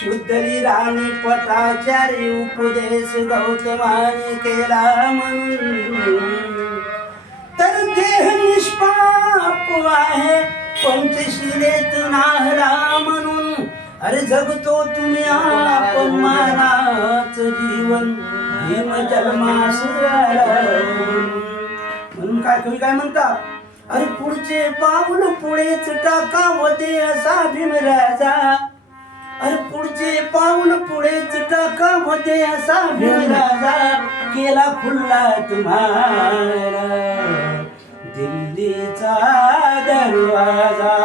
शुद्धली राणी पटाचारी उपदेश गौतमाने केला म्हणून तर देह निष्पाप आहे पंचशिलेत नाहला म्हणून अरे जगतो तुम्ही आपण मानाच जीवन भीम जन्मास म्हणून काय कवी काय म्हणतात अरे पुढचे पाऊल पुढेच टाकावते असा भीमराजा अरे पुढचे पाऊल पुढेच टाकावते असा भीमराजा केला खुल्ला तुम्हाला दिल्लीचा दरवाजा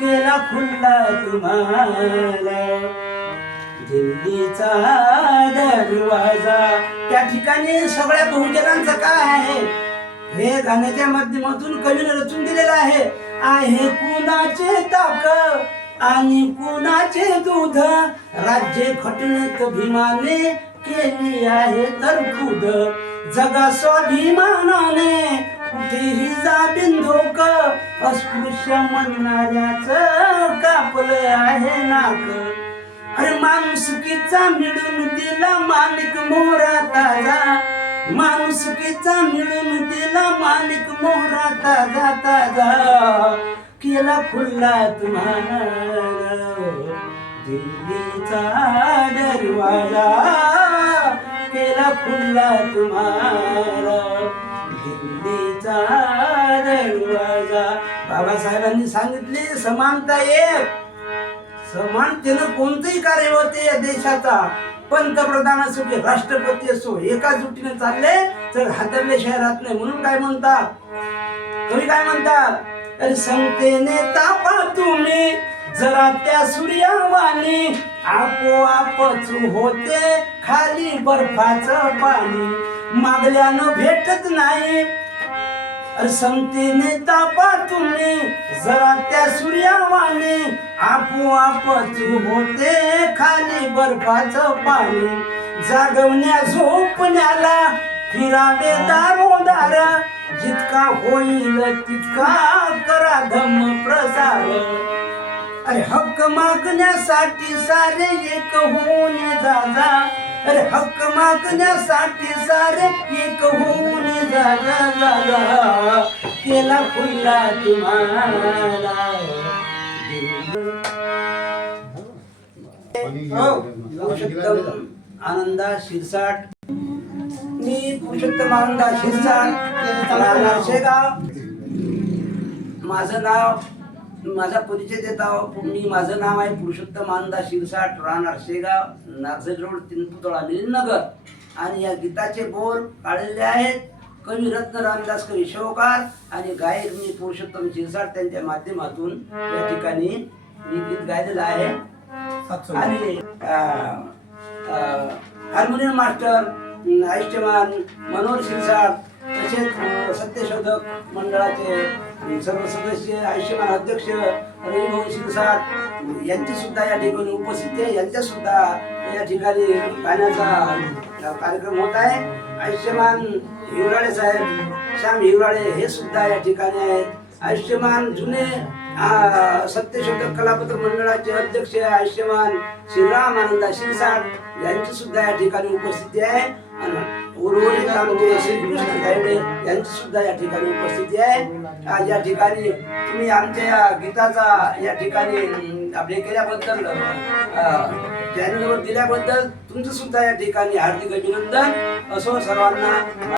केला खुल्ला तुम्हाला दिल्लीचा दरवाजा। त्या ठिकाणी सगळ्या बहुजनांचं काय आहे हे गाण्याच्या माध्यमातून कवीने रचून दिलेलं आहे कुणाचे ताक आणि कुणाचे दूध राज्य घटनेत भीमाने केली आहे तरतूद जगा स्वाभिमानाने कुठेही जा बिंदोक अस्पृश्य म्हणणाऱ्याच कापलं आहे नाक अरे माणुसकीचा मिळून दिला माणिक मोहरा ताजा माणुसकीचा मिळून दिला माणिक मोहरा ताजा ताजा केला खुल्ला तुम्हाला दिल्लीचा दरवाजा केला खुल्ला तुम्हाला दिल्लीचा दरवाजा। बाबासाहेबांनी सांगितले समानता एक समानतेनं कोणतेही कार्य होते या देशाचा पंतप्रधान असो की राष्ट्रपती असो एका जुटीने चालले तर हादरले शहरात नाही म्हणून काय म्हणतात कवी काय म्हणतात अरे संतेने तापा तुम्ही जरा त्या सूर्यावानी आपोआपच होते खाली बर्फाचं पाणी मागल्यानं भेटत नाही अरे संतेने तापा तुम्ही जरा त्या सूर्यावानी आपोआपच होते खाली बर्फाचं पाणी जागवण्या झोपण्याला फिरावे दारोदार जितका होईल तितका करा धम्म प्रसार अरे हक्क मागण्यासाठी सारे एक होऊन जा अरे हक्क मागण्यासाठी सारे एक होऊन जा केला खुल्ला तुम्हाला पुरुषोत्तम आनंदा शिरसाट मी पुरुषोत्तम आनंदा शिरसाट शेगाव माझं नाव माझा परिचय देत आहोत मी माझं नाव आहे पुरुषोत्तम आनंदा शिरसाट राहणार शेगाव नागझरी रोड तीनपुतळा नगर आणि या गीताचे बोल काढलेले आहेत कवी रत्न रामदास कवी शिवकार आणि गायक मी पुरुषोत्तम शिरसाट त्यांच्या माध्यमातून या ठिकाणी मी गीत गायलेलं आहे आणि हार्मोनियम मास्टर आयुष्यमान मनोहर शिरसाट तसेच सत्यशोधक मंडळाचे सर्व सदस्य आयुष्यमान अध्यक्ष रविभाऊ शिरसाट यांची सुद्धा या ठिकाणी उपस्थिती आहे यांच्या सुद्धा या ठिकाणी गाण्याचा कार्यक्रम होत आहे आयुष्यमान हिवराळे साहेब श्याम हिवराळे हे सुद्धा या ठिकाणी आहेत आयुष्यमान जुने सत्यशोधक कलापत्र मंडळाचे अध्यक्ष आयुष्यमान श्रीराम आनंदा शिरसाट यांची सुद्धा या ठिकाणी उपस्थिती आहे आणि उर्वरित आमचे श्रीकृष्ण तायडे यांची सुद्धा या ठिकाणी उपस्थिती आहे या ठिकाणी तुम्ही आमच्या या गीताचा या ठिकाणी आपले केल्याबद्दल चॅनलवर दिल्याबद्दल तुमचं सुद्धा या ठिकाणी हार्दिक अभिनंदन असो सर्वांना।